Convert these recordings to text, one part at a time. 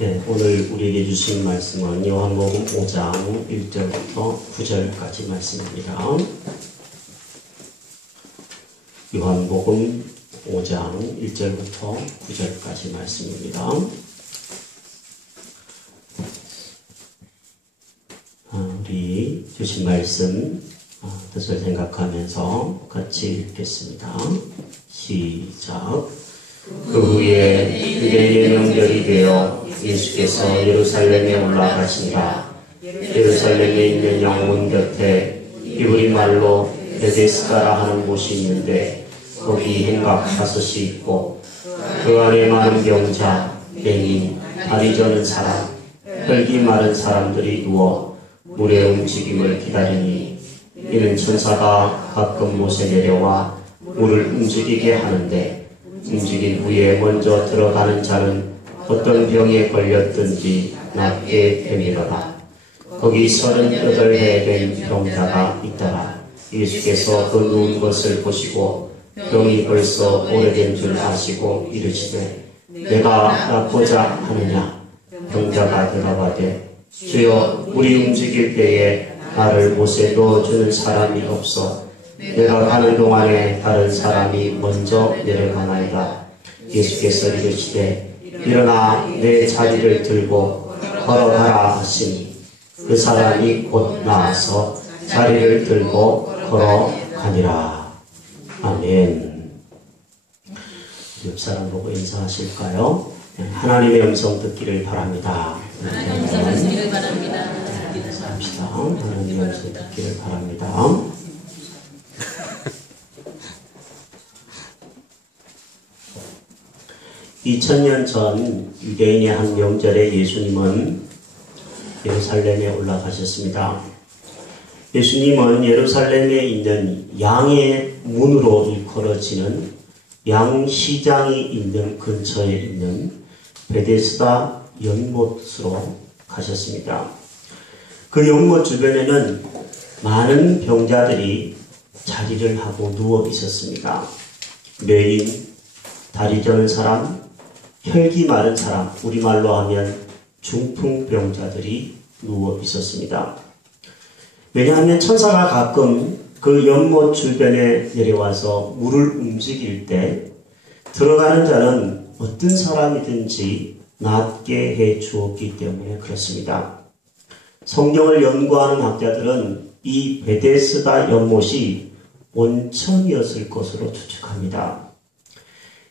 네, 오늘 우리에게 주신 말씀은 요한복음 5장 1절부터 9절까지 말씀입니다. 요한복음 5장 1절부터 9절까지 말씀입니다. 우리 주신 말씀 뜻을 생각하면서 같이 읽겠습니다. 시작. 그 후에 유대인의 명절이 되어 예수께서 예루살렘에 올라가신다. 예루살렘에 있는 영문 곁에 히브리 말로 베데스다라 하는 곳이 있는데 거기 행각 5이 있고 그 안에 많은 병자, 맹인, 다리 저는 사람, 혈기 마른 사람들이 누워 물의 움직임을 기다리니 이는 천사가 가끔 못에 내려와 물을 움직이게 하는데 움직인 후에 먼저 들어가는 자는 어떤 병에 걸렸든지 낫게 됨이로라. 거기 38해 된 병자가 있더라. 예수께서 그 누운 것을 보시고 병이 벌써 오래된 줄 아시고 이르시되 내가 낫고자 하느냐. 병자가 대답하되 주여 우리 움직일 때에 나를 못에 넣어주는 사람이 없어 내가 가는 동안에 다른 사람이 먼저 내려가나이다. 예수께서 이르시되 일어나 내 자리를 들고 걸어가라 하시니 그 사람이 곧 나와서 자리를 들고 걸어가니라. 아멘. 옆 사람 보고 인사하실까요? 하나님의 음성 듣기를 바랍니다. 하나님의 음성 듣기를 바랍니다. 합시다. 하나님의 음성 듣기를 바랍니다. 2000년 전 유대인의 한 명절에 예수님은 예루살렘에 올라가셨습니다. 예수님은 예루살렘에 있는 양의 문으로 일컬어지는 양시장이 있는 근처에 있는 베데스다 연못으로 가셨습니다. 그 연못 주변에는 많은 병자들이 자리를 하고 누워 있었습니다. 맹인, 다리 저는 사람, 혈기 마른 사람, 우리말로 하면 중풍병자들이 누워 있었습니다. 왜냐하면 천사가 가끔 그 연못 주변에 내려와서 물을 움직일 때 들어가는 자는 어떤 사람이든지 낫게 해 주었기 때문에 그렇습니다. 성경을 연구하는 학자들은 이 베데스다 연못이 온천이었을 것으로 추측합니다.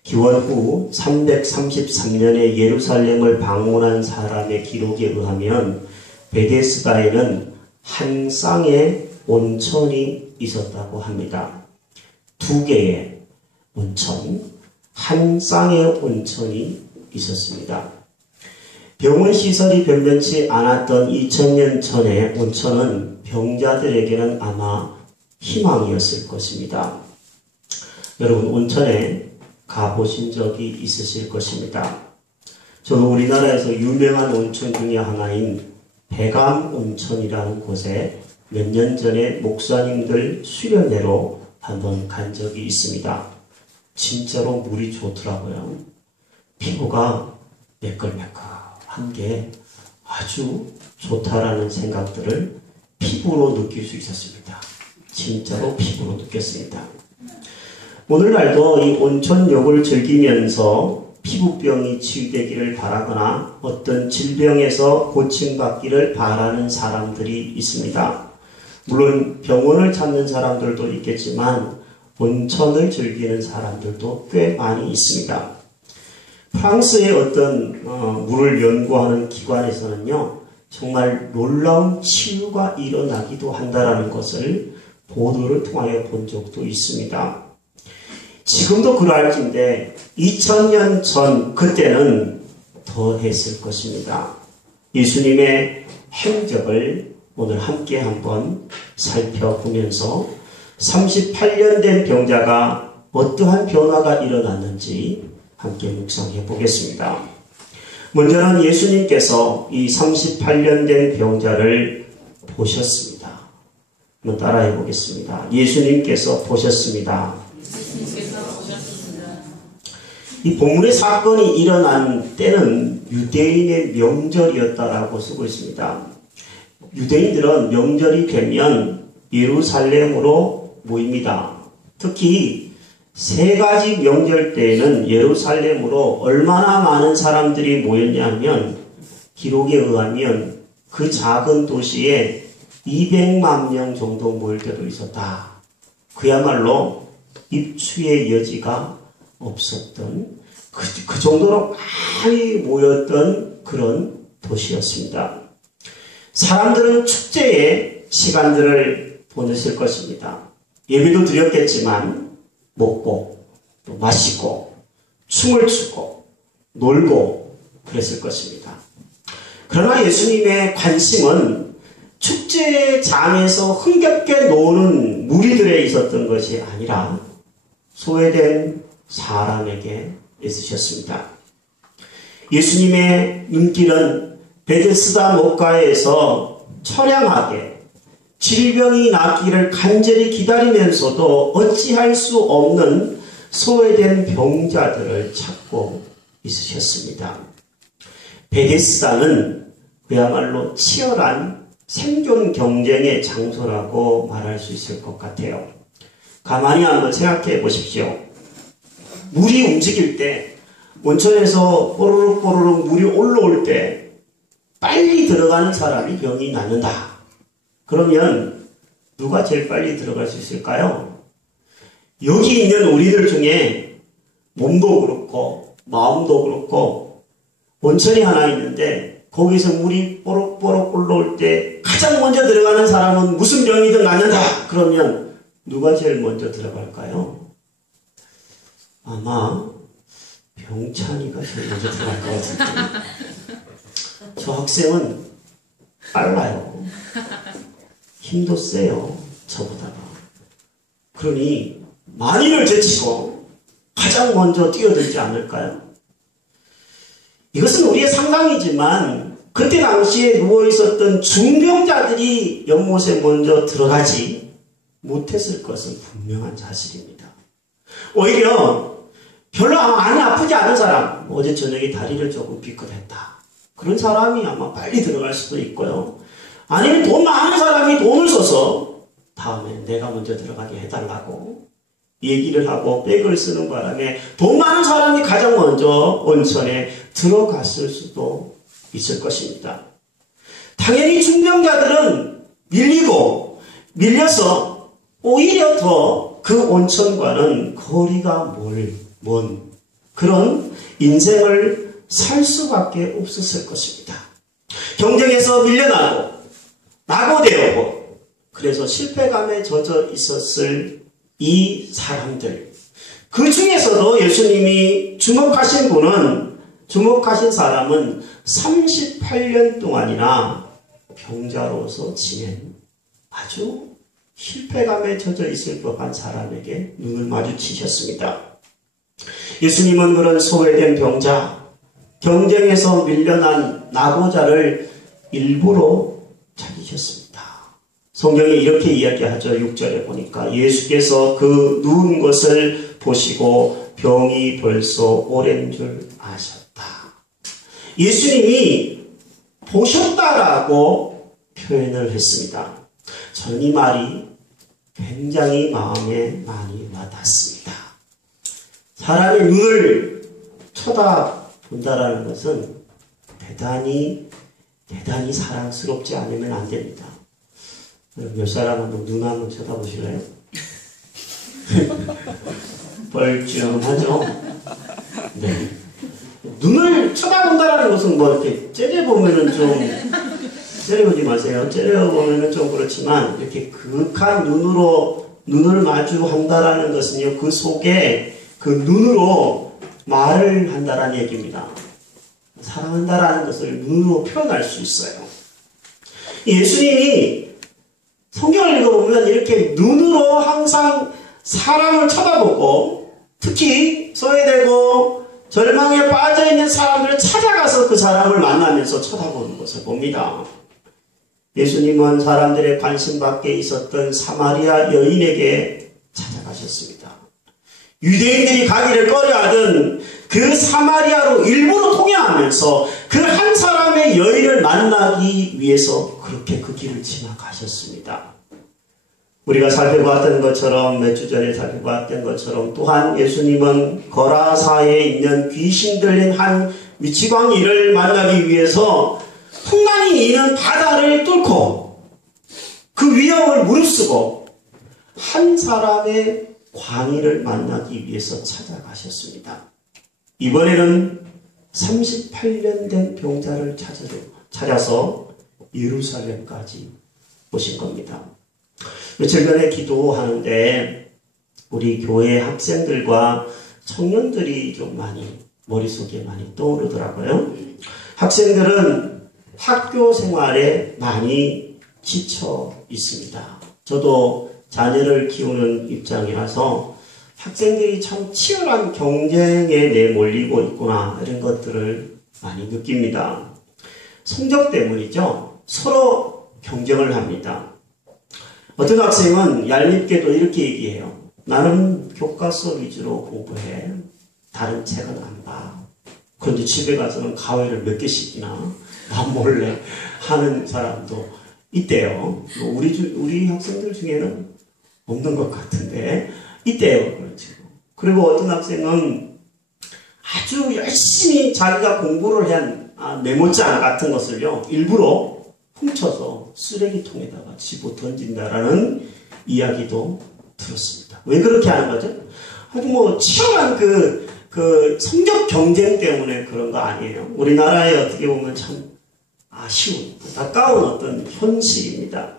기원 후 333년에 예루살렘을 방문한 사람의 기록에 의하면 베데스다에는 한 쌍의 온천이 있었다고 합니다. 2개의 온천, 한 쌍의 온천이 있었습니다. 병원 시설이 변변치 않았던 2000년 전의 온천은 병자들에게는 아마 희망이었을 것입니다. 여러분 온천에 가보신 적이 있으실 것입니다. 저는 우리나라에서 유명한 온천 중에 하나인 백암 온천이라는 곳에 몇 년 전에 목사님들 수련회로 한번 간 적이 있습니다. 진짜로 물이 좋더라고요. 피부가 매끌매끌한 게 아주 좋다라는 생각들을 피부로 느낄 수 있었습니다. 진짜로 피부로 느꼈습니다. 오늘날도 이 온천욕을 즐기면서 피부병이 치유되기를 바라거나 어떤 질병에서 고침받기를 바라는 사람들이 있습니다. 물론 병원을 찾는 사람들도 있겠지만 온천을 즐기는 사람들도 꽤 많이 있습니다. 프랑스의 어떤 물을 연구하는 기관에서는요, 정말 놀라운 치유가 일어나기도 한다는 것을 보도를 통하여 본 적도 있습니다. 지금도 그러할진데 2000년 전 그때는 더 했을 것입니다. 예수님의 행적을 오늘 함께 한번 살펴보면서 38년 된 병자가 어떠한 변화가 일어났는지 함께 묵상해 보겠습니다. 먼저는 예수님께서 이 38년 된 병자를 보셨습니다. 한번 따라해 보겠습니다. 예수님께서 보셨습니다. 이 본문의 사건이 일어난 때는 유대인의 명절이었다라고 쓰고 있습니다. 유대인들은 명절이 되면 예루살렘으로 모입니다. 특히 세 가지 명절 때에는 예루살렘으로 얼마나 많은 사람들이 모였냐면 기록에 의하면 그 작은 도시에 200만 명 정도 모일 때도 있었다. 그야말로 입추의 여지가 없었던 그 정도로 많이 모였던 그런 도시였습니다. 사람들은 축제의 시간들을 보냈을 것입니다. 예배도 드렸겠지만 먹고 또 마시고 춤을 추고 놀고 그랬을 것입니다. 그러나 예수님의 관심은 축제장에서 흥겹게 노는 무리들에 있었던 것이 아니라 소외된 사람에게 있으셨습니다. 예수님의 눈길은 베데스다 목가에서 처량하게 질병이 낫기를 간절히 기다리면서도 어찌할 수 없는 소외된 병자들을 찾고 있으셨습니다. 베데스다는 그야말로 치열한 생존 경쟁의 장소라고 말할 수 있을 것 같아요. 가만히 한번 생각해 보십시오. 물이 움직일 때, 온천에서 뽀르륵 뽀르륵 물이 올라올 때 빨리 들어가는 사람이 병이 낫는다. 그러면 누가 제일 빨리 들어갈 수 있을까요? 여기 있는 우리들 중에 몸도 그렇고 마음도 그렇고 온천이 하나 있는데 거기서 물이 뽀록뽀록 올라올 때 가장 먼저 들어가는 사람은 무슨 병이든 낫는다. 그러면 누가 제일 먼저 들어갈까요? 아마 병찬이가 제일 먼저 들어갈 것 같은데 저 학생은 빨라요. 힘도 세요. 저보다가. 그러니 만인을 제치고 가장 먼저 뛰어들지 않을까요? 이것은 우리의 상상이지만 그때 당시에 누워있었던 중병자들이 연못에 먼저 들어가지 못했을 것은 분명한 사실입니다. 오히려 별로 많이 아프지 않은 사람, 어제 저녁에 다리를 조금 삐끗했다. 그런 사람이 아마 빨리 들어갈 수도 있고요. 아니면 돈 많은 사람이 돈을 써서 다음에 내가 먼저 들어가게 해달라고 얘기를 하고 백을 쓰는 바람에 돈 많은 사람이 가장 먼저 온천에 들어갔을 수도 있을 것입니다. 당연히 중병자들은 밀려서 오히려 더 그 온천과는 거리가 먼 그런 인생을 살 수밖에 없었을 것입니다. 경쟁에서 밀려나고 낙오되었고 그래서 실패감에 젖어 있었을 이 사람들, 그 중에서도 예수님이 주목하신 사람은 38년 동안이나 병자로서 지낸 아주 실패감에 젖어 있을 법한 사람에게 눈을 마주치셨습니다. 예수님은 그런 소외된 병자, 경쟁에서 밀려난 낙오자를 일부러 찾으셨습니다. 성경에 이렇게 이야기하죠. 6절에 보니까 예수께서 그 누운 것을 보시고 병이 벌써 오랜 줄 아셨다. 예수님이 보셨다라고 표현을 했습니다. 저는 이 말이 굉장히 마음에 많이 와닿습니다. 사람의 눈을 쳐다본다라는 것은 대단히 사랑스럽지 않으면 안 됩니다. 몇 사람 한번 눈 한번 쳐다보실래요? 뻘쭘하죠? 네. 눈을 쳐다본다라는 것은 뭐 이렇게 째려보면은 좀, 째려보지 마세요. 째려보면은 좀 그렇지만, 이렇게 그윽한 눈을 마주한다라는 것은요, 그 속에 그 눈으로 말을 한다라는 얘기입니다. 사랑한다라는 것을 눈으로 표현할 수 있어요. 예수님이 성경을 읽어보면 이렇게 눈으로 항상 사람을 쳐다보고 특히 소외되고 절망에 빠져있는 사람들을 찾아가서 그 사람을 만나면서 쳐다보는 것을 봅니다. 예수님은 사람들의 관심 밖에 있었던 사마리아 여인에게 찾아가셨습니다. 유대인들이 가기를 꺼려하던 그 사마리아로 일부러 통행하면서 그 한 사람의 여인을 만나기 위해서 그렇게 그 길을 지나가셨습니다. 우리가 살펴봤던 것처럼, 몇 주 전에 살펴봤던 것처럼, 또한 예수님은 거라사에 있는 귀신 들린 한 미치광이를 만나기 위해서 풍랑이 있는 바다를 뚫고 그 위험을 무릅쓰고 한 사람의 광의를 만나기 위해서 찾아가셨습니다. 이번에는 38년 된 병자를 찾아서 예루살렘까지 오신 겁니다. 며칠 전에 기도하는데 우리 교회 학생들과 청년들이 좀 머릿속에 많이 떠오르더라고요. 학생들은 학교 생활에 많이 지쳐 있습니다. 저도 자녀를 키우는 입장이라서 학생들이 참 치열한 경쟁에 내몰리고 있구나, 이런 것들을 많이 느낍니다. 성적 때문이죠. 서로 경쟁을 합니다. 어떤 학생은 얄밉게도 이렇게 얘기해요. 나는 교과서 위주로 공부해. 다른 책은 안 봐. 그런데 집에 가서는 가위를 몇 개씩이나 몰래 하는 사람도 있대요. 우리 학생들 중에는 없는 것 같은데 있대요. 그리고 어떤 학생은 아주 열심히 자기가 공부를 한 메모장 같은 것을요, 일부러 훔쳐서 쓰레기통에다가 집어 던진다라는 이야기도 들었습니다. 왜 그렇게 하는 거죠? 아주 치열한 그 성적 경쟁 때문에 그런 거 아니에요. 우리나라에 어떻게 보면 참 아쉬운, 안타까운 어떤 현실입니다.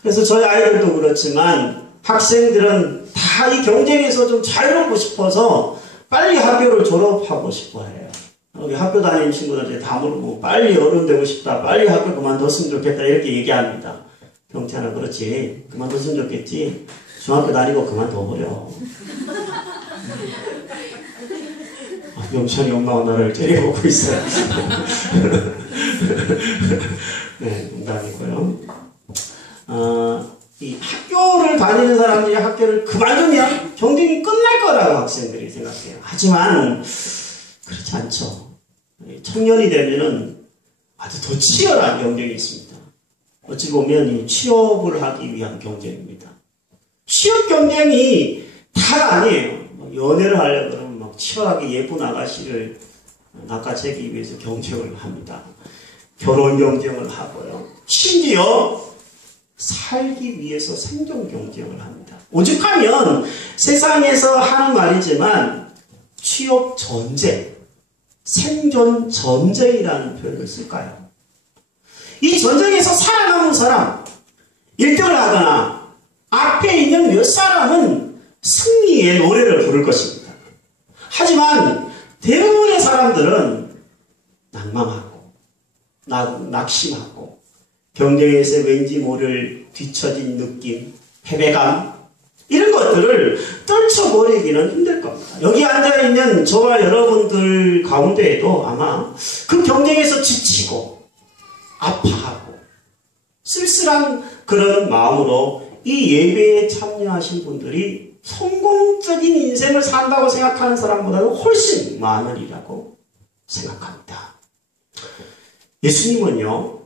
그래서 저희 아이들도 그렇지만 학생들은 다 이 경쟁에서 좀 자유롭고 싶어서 빨리 학교를 졸업하고 싶어 해요. 여기 학교 다니는 친구들한테 다 물어보고 빨리 어른 되고 싶다, 빨리 학교 그만뒀으면 좋겠다, 이렇게 얘기합니다. 병찬아, 그렇지, 그만뒀으면 좋겠지. 중학교 다니고 그만둬버려. 병찬이 엄마가 나를 째려보고 있어요. 네, 농담이고요. 이 학교를 다니는 사람들이 학교를 그만두면 경쟁이 끝날 거라고 학생들이 생각해요. 하지만 그렇지 않죠. 청년이 되면은 아주 더 치열한 경쟁이 있습니다. 어찌 보면 이 취업을 하기 위한 경쟁입니다. 취업 경쟁이 다가 아니에요. 연애를 하려고 그러면 막 치열하게 예쁜 아가씨를 낚아채기 위해서 경쟁을 합니다. 결혼 경쟁을 하고요. 심지어 살기 위해서 생존 경쟁을 합니다. 오죽하면 세상에서 하는 말이지만 취업 전쟁, 생존 전쟁이라는 표현을 쓸까요? 이 전쟁에서 살아남은 사람, 1등을 하거나 앞에 있는 몇 사람은 승리의 노래를 부를 것입니다. 하지만 대부분의 사람들은 낭망하고 낙심하고 경쟁에서 왠지 모를 뒤처진 느낌, 패배감, 이런 것들을 떨쳐버리기는 힘들 겁니다. 여기 앉아있는 저와 여러분들 가운데에도 아마 그 경쟁에서 지치고 아파하고 쓸쓸한 그런 마음으로 이 예배에 참여하신 분들이 성공적인 인생을 산다고 생각하는 사람보다는 훨씬 많으리라고 생각합니다. 예수님은요,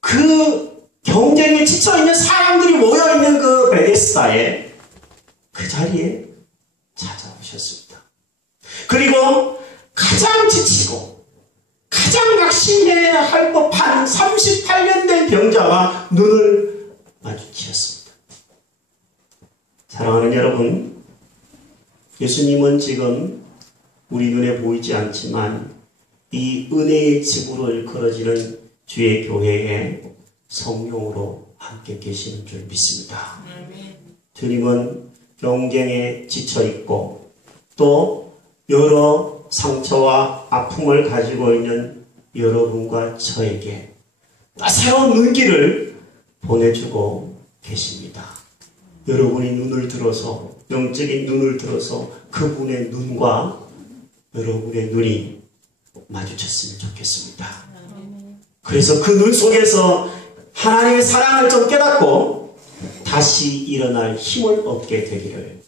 그 경쟁에 지쳐있는 사람들이 모여있는 그 베데스다에 그 자리에 찾아오셨습니다. 그리고 가장 지치고 가장 낙심해야 할 법한 38년 된 병자와 눈을 마주치셨습니다. 사랑하는 여러분, 예수님은 지금 우리 눈에 보이지 않지만 이 은혜의 집으로 일컬어지는 주의 교회에 성령으로 함께 계시는 줄 믿습니다. 주님은 경쟁에 지쳐있고 또 여러 상처와 아픔을 가지고 있는 여러분과 저에게 따사로운 눈길을 보내주고 계십니다. 여러분이 눈을 들어서, 영적인 눈을 들어서 그분의 눈과 여러분의 눈이 마주쳤으면 좋겠습니다. 그래서 그 눈 속에서 하나님의 사랑을 좀 깨닫고 다시 일어날 힘을 얻게 되기를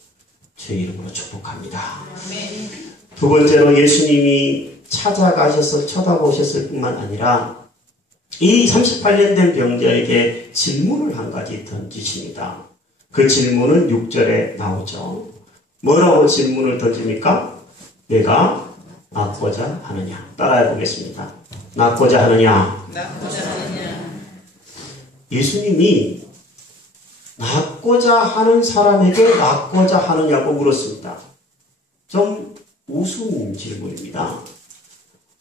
주의 이름으로 축복합니다. 두 번째로 예수님이 찾아가셔서 쳐다보셨을 뿐만 아니라 이 38년 된 병자에게 질문을 한 가지 던지십니다. 그 질문은 6절에 나오죠. 뭐라고 질문을 던집니까? 내가 낫고자 하느냐? 따라해 보겠습니다. 낫고자 하느냐? 예수님이 낫고자 하는 사람에게 낫고자 하느냐고 물었습니다. 좀 우스운 질문입니다.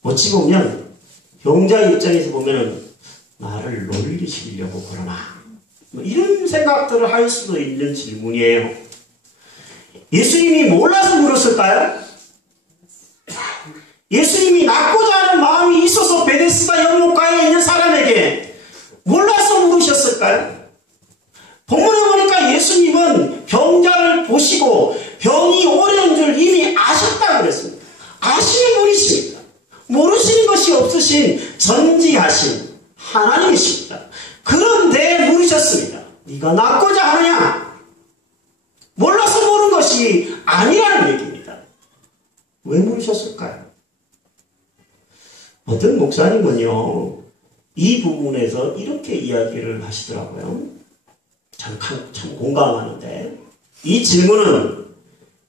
어찌 보면 병자 입장에서 보면 나를 놀리시려고 그러나 이런 생각들을 할 수도 있는 질문이에요. 예수님이 몰라서 물었을까요? 예수님이 낫고자 하는 마음이 있어서 베데스다 연못가에 있는 사람에게 몰라서 물으셨을까요? 본문에 보니까 예수님은 병자를 보시고 병이 오래된 줄 이미 아셨다고 그랬습니다. 아시는 분이십니다. 모르시는 것이 없으신 전지하신 하나님이십니다. 그런데 물으셨습니다. 네가 낫고자 하느냐? 몰라서 모른 것이 아니라는 얘기입니다. 왜 물으셨을까요? 어떤 목사님은요, 이 부분에서 이렇게 이야기를 하시더라고요. 참 공감하는데, 이 질문은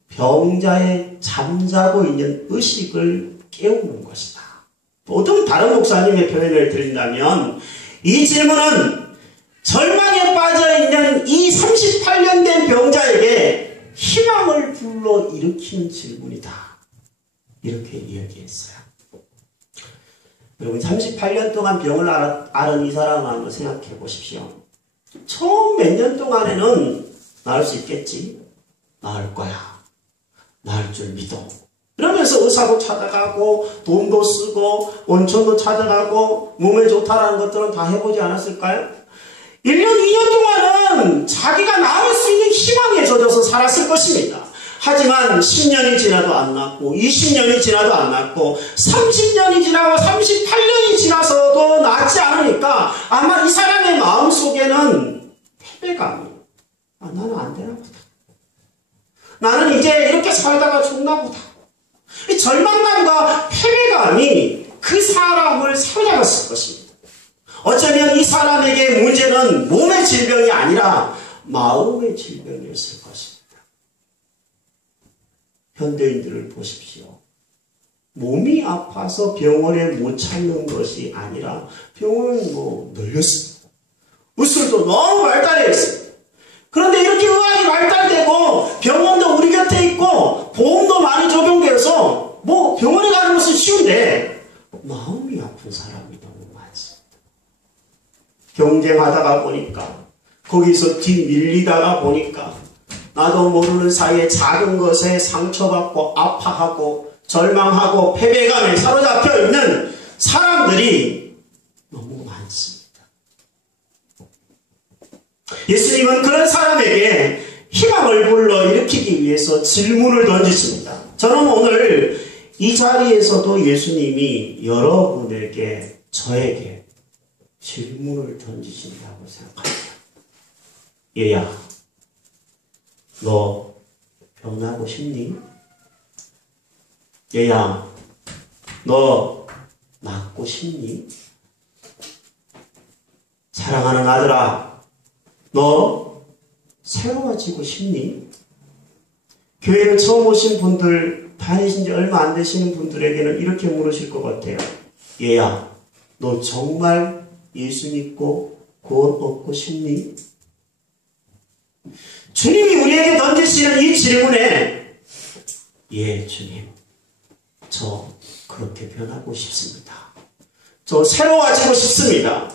병자의 잠자고 있는 의식을 깨우는 것이다. 어떤 다른 목사님의 표현을 드린다면, 이 질문은 절망에 빠져있는 이 38년 된 병자에게 희망을 불러일으키는 질문이다. 이렇게 이야기했어요. 여러분, 38년 동안 병을 앓은 이 사람을 한번 생각해 보십시오. 처음 몇 년 동안에는 나을 수 있겠지. 나을 거야. 나을 줄 믿어. 이러면서 의사도 찾아가고 돈도 쓰고 원천도 찾아가고 몸에 좋다라는 것들은 다 해보지 않았을까요? 1년, 2년 동안은 자기가 나을 수 있는 희망에 젖어서 살았을 것입니다. 하지만 10년이 지나도 안 낫고 20년이 지나도 안 낫고 30년이 지나고 38년이 지나서도 낫지 않으니까 아마 이 사람의 마음속에는 패배감이 나는 안 되나 보다. 나는 이제 이렇게 살다가 죽나 보다. 이 절망감과 패배감이 그 사람을 사로잡았을 것입니다. 어쩌면 이 사람에게 문제는 몸의 질병이 아니라 마음의 질병이었을 것입니다. 현대인들을 보십시오. 몸이 아파서 병원에 못 찾는 것이 아니라 병원은 널렸습니다. 의술도 너무 발달했습니다. 그런데 이렇게 의학이 발달되고 병원도 우리 곁에 있고 보험도 많이 적용되어서 병원에 가는 것은 쉬운데 마음이 아픈 사람이 너무 많습니다. 경쟁하다가 보니까 거기서 뒤밀리다가 보니까 나도 모르는 사이에 작은 것에 상처받고 아파하고 절망하고 패배감에 사로잡혀 있는 사람들이 너무 많습니다. 예수님은 그런 사람에게 희망을 불러일으키기 위해서 질문을 던지십니다. 저는 오늘 이 자리에서도 예수님이 여러분에게, 저에게 질문을 던지신다고 생각합니다. 얘야, 너 병나고 싶니? 얘야, 너 낫고 싶니? 사랑하는 아들아, 너 새로워지고 싶니? 교회를 처음 오신 분들, 다니신 지 얼마 안 되시는 분들에게는 이렇게 물으실 것 같아요. 얘야, 너 정말 예수 믿고 구원 얻고 싶니? 주님이 우리에게 던지시는 이 질문에 예, 주님, 저 그렇게 변하고 싶습니다. 저 새로워지고 싶습니다.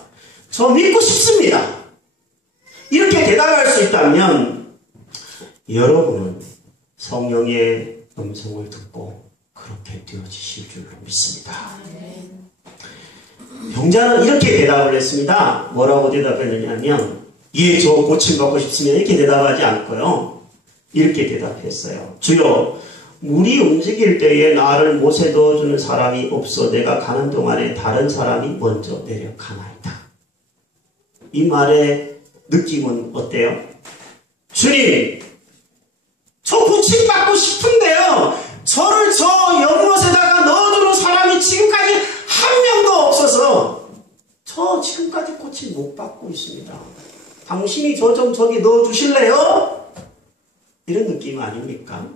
저 믿고 싶습니다. 이렇게 대답할 수 있다면 여러분은 성령의 음성을 듣고 그렇게 되어지실 줄로 믿습니다. 병자는 이렇게 대답을 했습니다. 뭐라고 대답했느냐면 예, 저 고침받고 싶습니다. 이렇게 대답하지 않고요. 이렇게 대답했어요. 주여, 물이 움직일 때에 나를 못에 넣어주는 사람이 없어 내가 가는 동안에 다른 사람이 먼저 내려가나이다. 이 말의 느낌은 어때요? 주님, 저 고침받고 싶은데요. 저를 저 연못에다가 넣어주는 사람이 지금까지 한 명도 없어서 저 지금까지 고침 못 받고 있습니다. 당신이 저 좀 저기 넣어주실래요? 이런 느낌 아닙니까?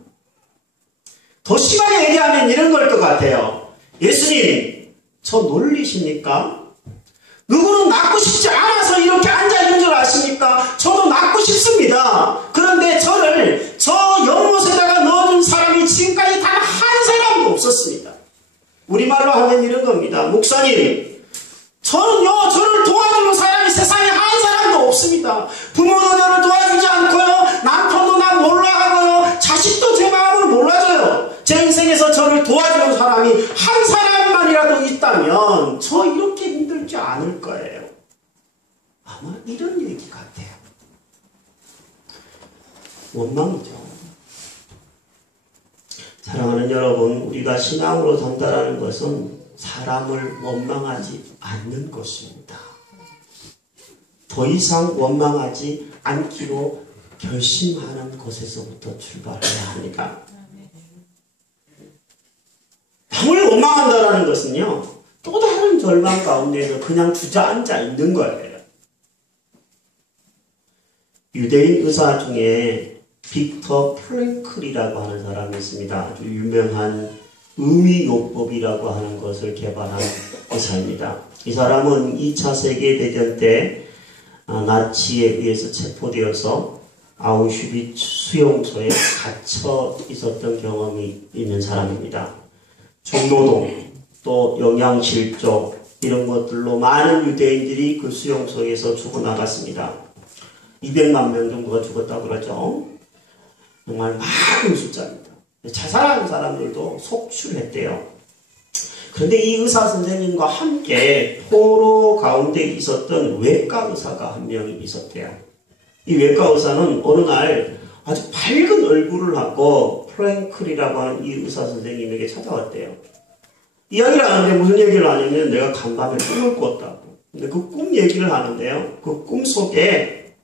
더 심하게 얘기하면 이런 걸 것 같아요. 예수님, 저 놀리십니까? 누구는 낳고 싶지 않아서 이렇게 앉아있는 줄 아십니까? 저도 낳고 싶습니다. 그런데 저를 저 연못에다가 넣어준 사람이 지금까지 단 한 사람도 없었습니다. 우리말로 하면 이런 겁니다. 목사님, 저는요, 저를 도와주는 사람이 세상에 한 사람도 없습니다. 부모도 저를 도와주지 않고요, 남편도 나 몰라하고요, 자식도 제 마음을 몰라줘요. 제 인생에서 저를 도와주는 사람이 한 사람만이라도 있다면 저 이렇게 힘들지 않을 거예요. 아마 이런 얘기 같아요. 원망이죠. 사랑하는 여러분, 우리가 신앙으로 산다는 것은 사람을 원망하지 않는 것입니다. 더 이상 원망하지 않기로 결심하는 것에서부터 출발해야 합니다. 남을 원망한다는 것은요, 또 다른 절망 가운데서 그냥 주저앉아 있는 거예요. 유대인 의사 중에 빅터 프랭클이라고 하는 사람이 있습니다. 아주 유명한 의미요법이라고 하는 것을 개발한 의사입니다. 이 사람은 2차 세계대전 때 나치에 의해서 체포되어서 아우슈비츠 수용소에 갇혀 있었던 경험이 있는 사람입니다. 중노동, 또 영양실조 이런 것들로 많은 유대인들이 그 수용소에서 죽어나갔습니다. 200만 명 정도가 죽었다고 그러죠. 정말 많은 숫자입니다. 자살한 사람들도 속출했대요. 그런데 이 의사 선생님과 함께 포로 가운데 있었던 외과 의사가 한 명이 있었대요. 이 외과 의사는 어느 날 아주 밝은 얼굴을 하고 프랭클이라고 하는 이 의사 선생님에게 찾아왔대요. 이야기를 하는데 무슨 얘기를 하냐면 내가 간밤에 꿈을 꿨다고. 근데 그 꿈 얘기를 하는데요. 그 꿈 속에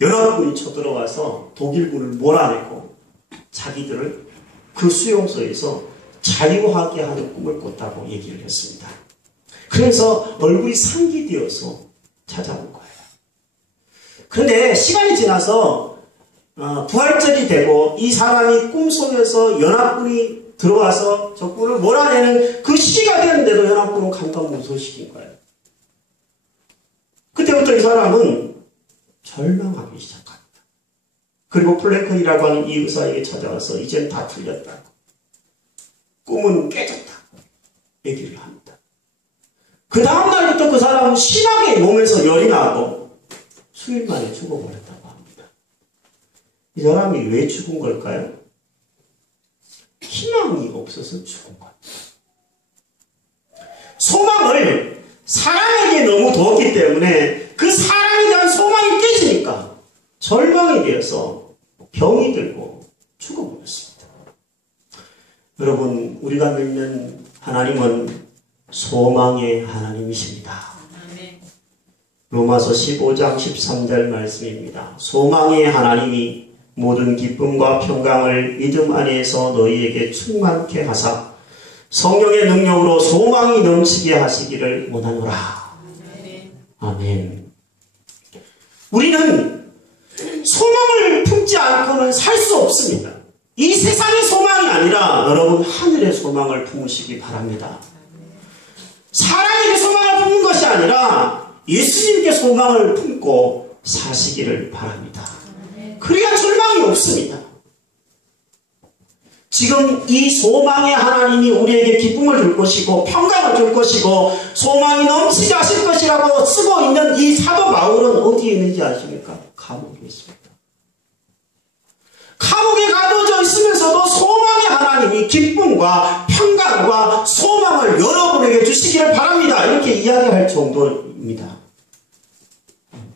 연합군이 쳐들어와서 독일군을 몰아내고 자기들을 그 수용소에서 자유하게 하는 꿈을 꿨다고 얘기를 했습니다. 그래서 얼굴이 상기되어서 찾아온 거예요. 그런데 시간이 지나서 부활절이 되고 이 사람이 꿈속에서 연합군이 들어와서 적군을 몰아내는 그 시기가 되는데도 연합군은 감감무소시킨 거예요. 그때부터 이 사람은 절망하기 시작합니다. 그리고 플랭클이라고 하는 이 의사에게 찾아와서 이젠 다 틀렸다고, 꿈은 깨졌다고 얘기를 합니다. 그 다음날부터 그 사람은 심하게 몸에서 열이 나고 수일 만에 죽어버렸다고 합니다. 이 사람이 왜 죽은 걸까요? 희망이 없어서 죽은 거예요. 소망을 사람에게 너무 뒀기 때문에 그 사람에 대한 소망이 깨지니까 절망이 되어서 병이 들고 죽어버렸습니다. 여러분, 우리가 믿는 하나님은 소망의 하나님이십니다. 로마서 15장 13절 말씀입니다. 소망의 하나님이 모든 기쁨과 평강을 믿음 안에서 너희에게 충만케 하사 성령의 능력으로 소망이 넘치게 하시기를 원하노라. 아멘. 우리는 소망을 품지 않고는 살 수 없습니다. 이 세상의 소망이 아니라 여러분 하늘의 소망을 품으시기 바랍니다. 사람에게 소망을 품는 것이 아니라 예수님께 소망을 품고 사시기를 바랍니다. 그래야 절망이 없습니다. 지금 이 소망의 하나님이 우리에게 기쁨을 줄 것이고 평강을 줄 것이고 소망이 넘치게 하실 것이라고 쓰고 있는 이 사도 바울은 어디에 있는지 아십니까? 감옥에 있습니다. 감옥에 가두어져 있으면서도 소망의 하나님이 기쁨과 평강과 소망을 여러분에게 주시기를 바랍니다. 이렇게 이야기할 정도입니다.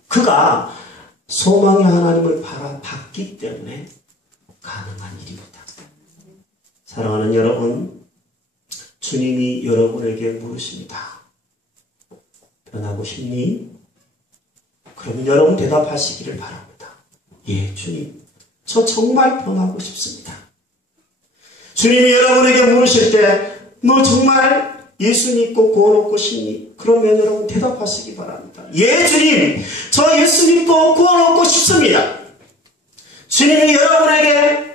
그가 소망의 하나님을 바라봤기 때문에 가능한 일입니다. 사랑하는 여러분, 주님이 여러분에게 물으십니다. 변하고 싶니? 그러면 여러분 대답하시기를 바랍니다. 예, 주님, 저 정말 변하고 싶습니다. 주님이 여러분에게 물으실 때 너 정말 예수 믿고 구원 얻고 싶니? 그러면 여러분 대답하시기 바랍니다. 예 주님, 저 예수 믿고 구원 얻고 싶습니다. 주님이 여러분에게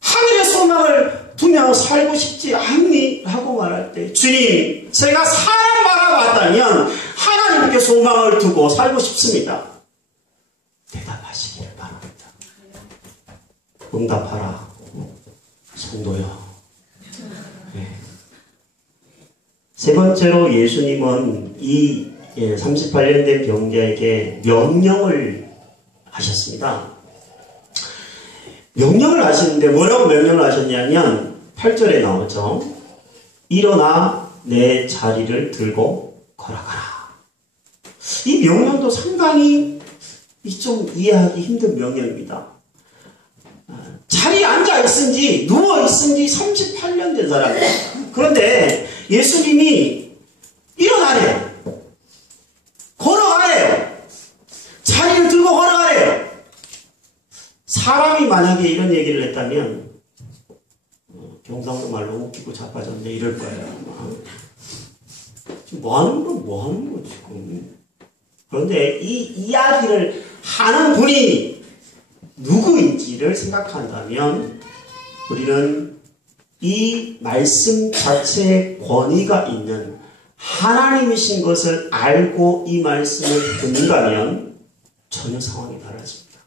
하늘의 소망을 두며 살고 싶지 않니? 라고 말할 때 주님, 제가 사람 바라봤다면 하나님께 소망을 두고 살고 싶습니다. 대답하시기를 바랍니다. 응답하라 성도여. 네. 세 번째로 예수님은 이 38년 된 병자에게 명령을 하셨습니다. 명령을 하시는데 뭐라고 명령을 하셨냐면 8절에 나오죠. 일어나 내 자리를 들고 걸어가라. 이 명령도 상당히 좀 이해하기 힘든 명령입니다. 자리에 앉아있은지 누워있은지 38년 된 사람입니다. 그런데 예수님이 일어나래요. 걸어가래요. 자리를 들고 걸어가래요. 사람이 만약에 이런 얘기를 했다면 경상도 말로 웃기고 자빠졌네 이럴 거예요. 지금 뭐 하는 거 지금. 그런데 이 이야기를 하는 분이 누구인지를 생각한다면 우리는 이 말씀 자체에 권위가 있는 하나님이신 것을 알고 이 말씀을 듣는다면 전혀 상황이 달라집니다.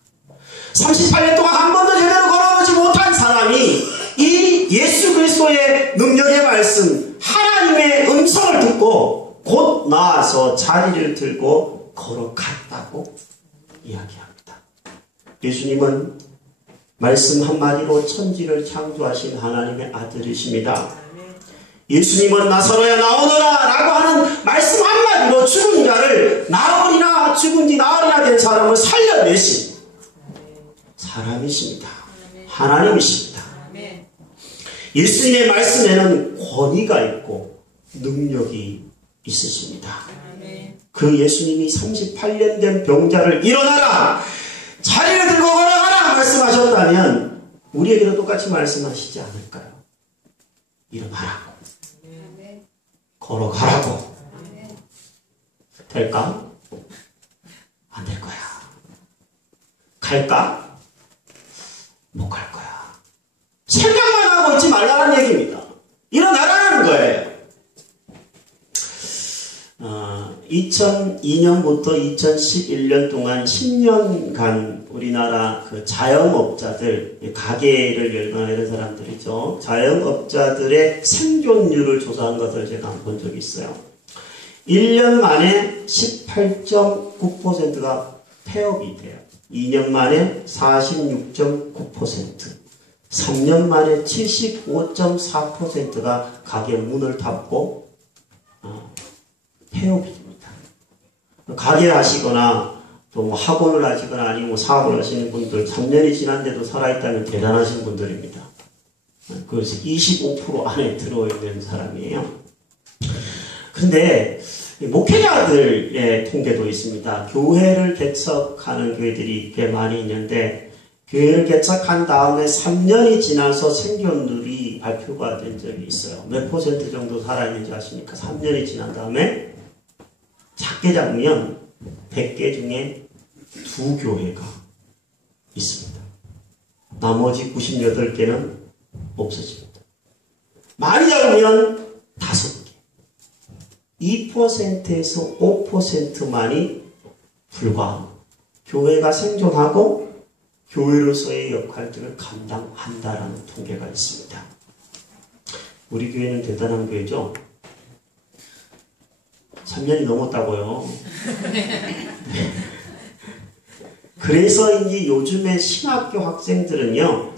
38년 동안 한 번도 제대로 걸어보지 못한 사람이 이 예수 그리스도의 능력의 말씀, 하나님의 음성을 듣고 곧 나와서 자리를 들고 걸어갔다고 이야기합니다. 예수님은 말씀 한마디로 천지를 창조하신 하나님의 아들이십니다. 예수님은 나사로야 나오너라 라고 하는 말씀 한마디로 죽은 자를 나으리나 죽은 지 나으리나 된 사람을 살려내신 사람이십니다. 하나님이십니다. 예수님의 말씀에는 권위가 있고 능력이 있으십니다. 그 예수님이 38년 된 병자를 일어나라! 자리를 들고 걸어가라! 말씀하셨다면 우리에게도 똑같이 말씀하시지 않을까요? 일어나라. 걸어가라고. 될까? 안 될 거야. 갈까? 못 갈 거야. 생각만 하고 있지 말라는 얘기입니다. 일어나라는 거예요. 2002년부터 2011년 동안 10년간 우리나라 그 자영업자들, 가게를 열거하는 이런 사람들이죠. 자영업자들의 생존율을 조사한 것을 제가 본 적이 있어요. 1년 만에 18.9%가 폐업이 돼요. 2년 만에 46.9%, 3년 만에 75.4%가 가게 문을 닫고 폐업이 됩니다. 가게 하시거나 또 뭐 학원을 하시거나 아니면 사업을 하시는 분들 3년이 지난데도 살아있다면 대단하신 분들입니다. 그래서 25% 안에 들어있는 사람이에요. 그런데 목회자들의 통계도 있습니다. 교회를 개척하는 교회들이 꽤 많이 있는데 교회를 개척한 다음에 3년이 지나서 생존율이 발표가 된 적이 있어요. 몇 % 정도 살아있는지 아십니까? 3년이 지난 다음에 작게 잡으면 100개 중에 2교회가 있습니다. 나머지 98개는 없어집니다. 많이 잡으면 5개. 2%에서 5%만이 불과합니다. 교회가 생존하고 교회로서의 역할들을 감당한다라는 통계가 있습니다. 우리 교회는 대단한 교회죠. 3년이 넘었다고요. 그래서인지 요즘의 신학교 학생들은요,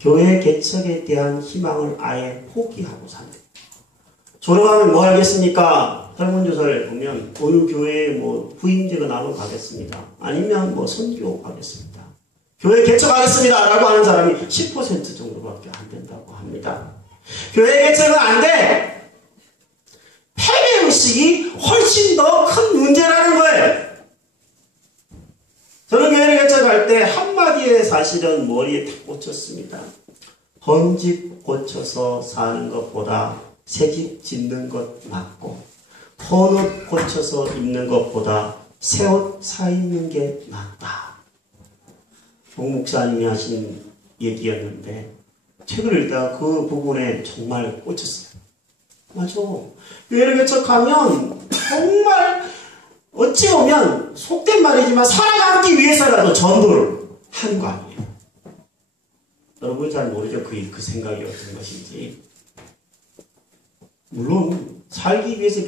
교회 개척에 대한 희망을 아예 포기하고 삽니다. 졸업하면 뭐 하겠습니까? 설문조사를 해보면 어느 교회에 뭐 부임제가 나면 가겠습니다. 아니면 뭐 선교 가겠습니다. 교회 개척하겠습니다 라고 하는 사람이 10% 정도밖에 안 된다고 합니다. 교회 개척은 안 돼! 폐배의식이 훨씬 더 큰 문제라는 거예요. 저는 교회를 개척할 때 한마디에 게 사실은 머리에 탁 꽂혔습니다. 헌집 고쳐서 사는 것보다 새집 짓는 것 낫고, 헌옷 고쳐서 입는 것보다 새 옷 사 입는 게 낫다. 송 목사님이 하신 얘기였는데, 책을 읽다가 그 부분에 정말 꽂혔어요. 맞아. 교회를 개척하면 정말 어찌 보면 속된 말이지만 살아남기 위해서라도 전도를 하는 거 아니에요. 여러분 잘 모르죠. 그 생각이 어떤 것인지. 물론 살기 위해서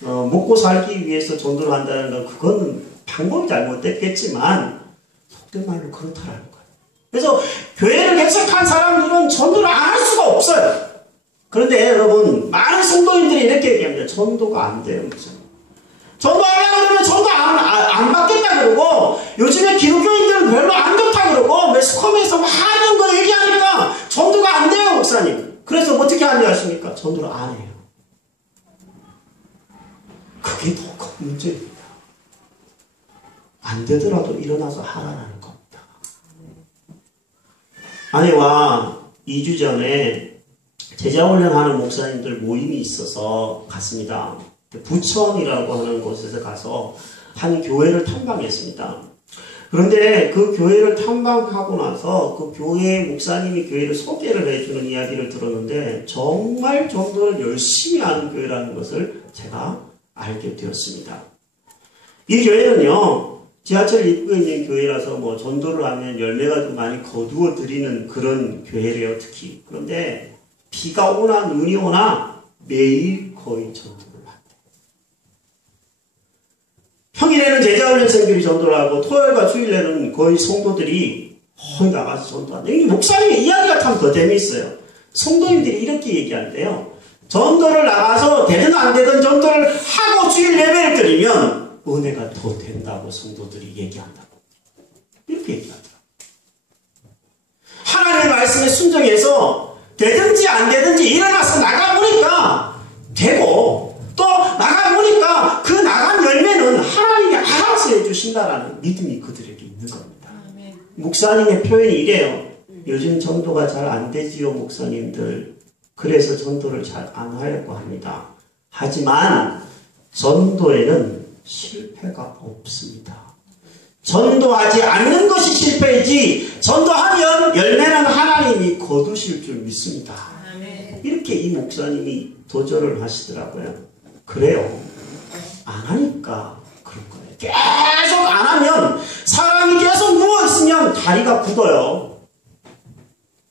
먹고 살기 위해서 전도를 한다는 건 그거는 방법이 잘못됐겠지만 속된 말로 그렇다라는 거예요. 그래서 교회를 개척한 사람들은 전도를 안 할 수가 없어요. 그런데 여러분 많은 성도님들이 이렇게 얘기합니다. 전도가 안 돼요. 전도하려고 그러면 전도 안 받겠다 그러고, 요즘에 기독교인들은 별로 안 좋다 그러고, 매스컴에서 많은 거 얘기하니까 전도가 안 돼요, 목사님. 그래서 어떻게 하냐 하십니까? 전도를 안 해요. 그게 더 큰 문제입니다. 안 되더라도 일어나서 하라는 겁니다. 아내와 2주 전에 제자훈련하는 목사님들 모임이 있어서 갔습니다. 부천이라고 하는 곳에서 가서 한 교회를 탐방했습니다. 그런데 그 교회를 탐방하고 나서 그 교회 목사님이 교회를 소개를 해주는 이야기를 들었는데 정말 전도를 열심히 하는 교회라는 것을 제가 알게 되었습니다. 이 교회는요, 지하철 입구에 있는 교회라서 뭐 전도를 하면 열매가 좀 많이 거두어 드리는 그런 교회래요, 특히. 그런데 비가 오나 눈이 오나 매일 거의 전도를 한대요. 평일에는 제자훈련생들이 전도를 하고 토요일과 주일에는 거의 성도들이 나가서 전도한대요. 이 목사님의 이야기가 참 더 재미있어요. 성도님들이 이렇게 얘기한대요. 전도를 나가서 되든 안 되든 전도를 하고 주일 예배를 드리면 은혜가 더 된다고 성도들이 얘기한다고. 이렇게 얘기하더라고요. 하나님의 말씀에 순종해서 되든지 안 되든지 일어나서 나가보니까 되고, 또 나가보니까 그 나간 열매는 하나님이 알아서 해주신다라는 믿음이 그들에게 있는 겁니다. 목사님의 표현이 이래요. 요즘 전도가 잘 안 되지요, 목사님들. 그래서 전도를 잘 안 하려고 합니다. 하지만 전도에는 실패가 없습니다. 전도하지 않는 것이 실패이지, 전도하면 열매는 하나님이 거두실 줄 믿습니다. 이렇게 이 목사님이 도전을 하시더라고요. 그래요. 안 하니까 그런 거예요. 계속 안 하면, 사람이 계속 누워있으면 다리가 굳어요.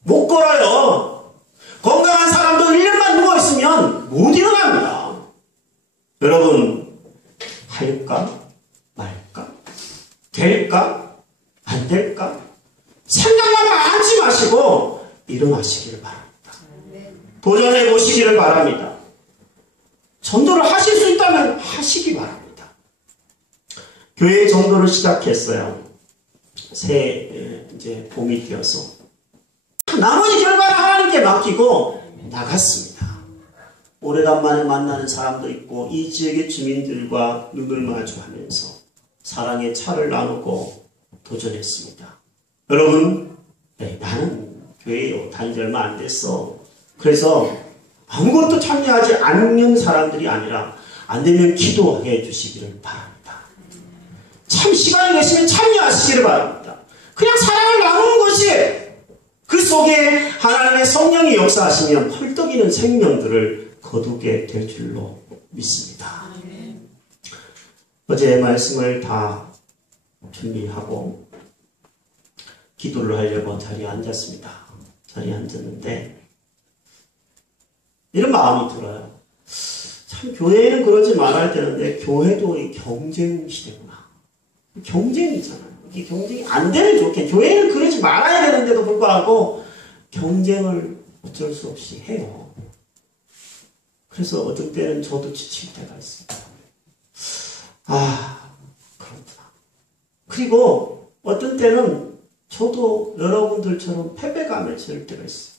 못 걸어요. 건강한 사람도 1년만 누워있으면 못 일어납니다. 여러분, 할까 말까? 될까? 안 될까? 생각만 하지 마시고 일어나시기를 바랍니다. 도전해 보시기를 바랍니다. 전도를 하실 수 있다면 하시기 바랍니다. 교회 전도를 시작했어요. 이제 봄이 되어서 나머지 결과는 하나님께 맡기고 나갔습니다. 오래간만에 만나는 사람도 있고 이 지역의 주민들과 눈을 마주하면서 사랑의 차를 나누고 도전했습니다. 여러분, 나는 교회에 다닌 지 얼마 안 됐어. 그래서 아무것도 참여하지 않는 사람들이 아니라 안 되면 기도해 주시기를 바랍니다. 참 시간이 되시면 참여하시기를 바랍니다. 그냥 사랑을 나누는 것이, 그 속에 하나님의 성령이 역사하시면 펄떡이는 생명들을 거두게 될 줄로 믿습니다. 어제 말씀을 다 준비하고 기도를 하려고 자리에 앉았습니다. 자리에 앉았는데 이런 마음이 들어요. 참 교회는 그러지 말아야 되는데 교회도 이 경쟁 시대구나. 경쟁이잖아요. 이게 경쟁이 안 되면 좋겠. 교회는 그러지 말아야 되는데도 불구하고 경쟁을 어쩔 수 없이 해요. 그래서 어떤 때는 저도 지칠 때가 있습니다. 그렇구나. 그리고 어떤 때는 저도 여러분들처럼 패배감에 질 때가 있어요.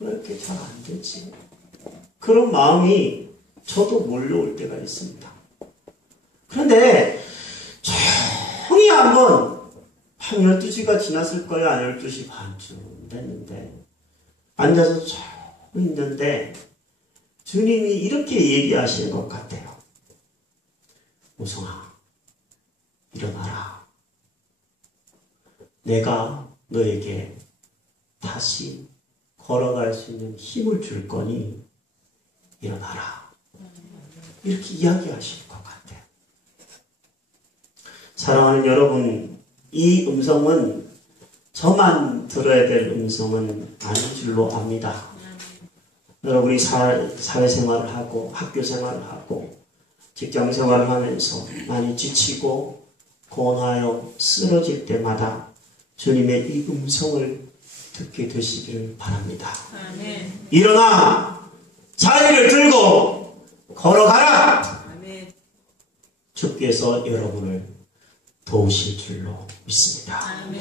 왜 이렇게 잘 안 되지? 그런 마음이 저도 몰려올 때가 있습니다. 그런데 조용히 한번 한 12시가 지났을 거예요. 한 12시 반쯤 됐는데 앉아서 쭉 있는데 주님이 이렇게 얘기하시는 것 같아요. 우성아, 일어나라. 내가 너에게 다시 걸어갈 수 있는 힘을 줄 거니 일어나라. 이렇게 이야기하시는 것 같아요. 사랑하는 여러분, 이 음성은 저만 들어야 될 음성은 아닌 줄로 압니다. 여러분이 사회생활을 하고 학교생활을 하고 직장생활을 하면서 많이 지치고 고뇌하여 쓰러질 때마다 주님의 이 음성을 듣게 되시기를 바랍니다. 아멘. 일어나 자리를 들고 걸어가라. 아멘. 주께서 여러분을 도우실 줄로 믿습니다. 아멘.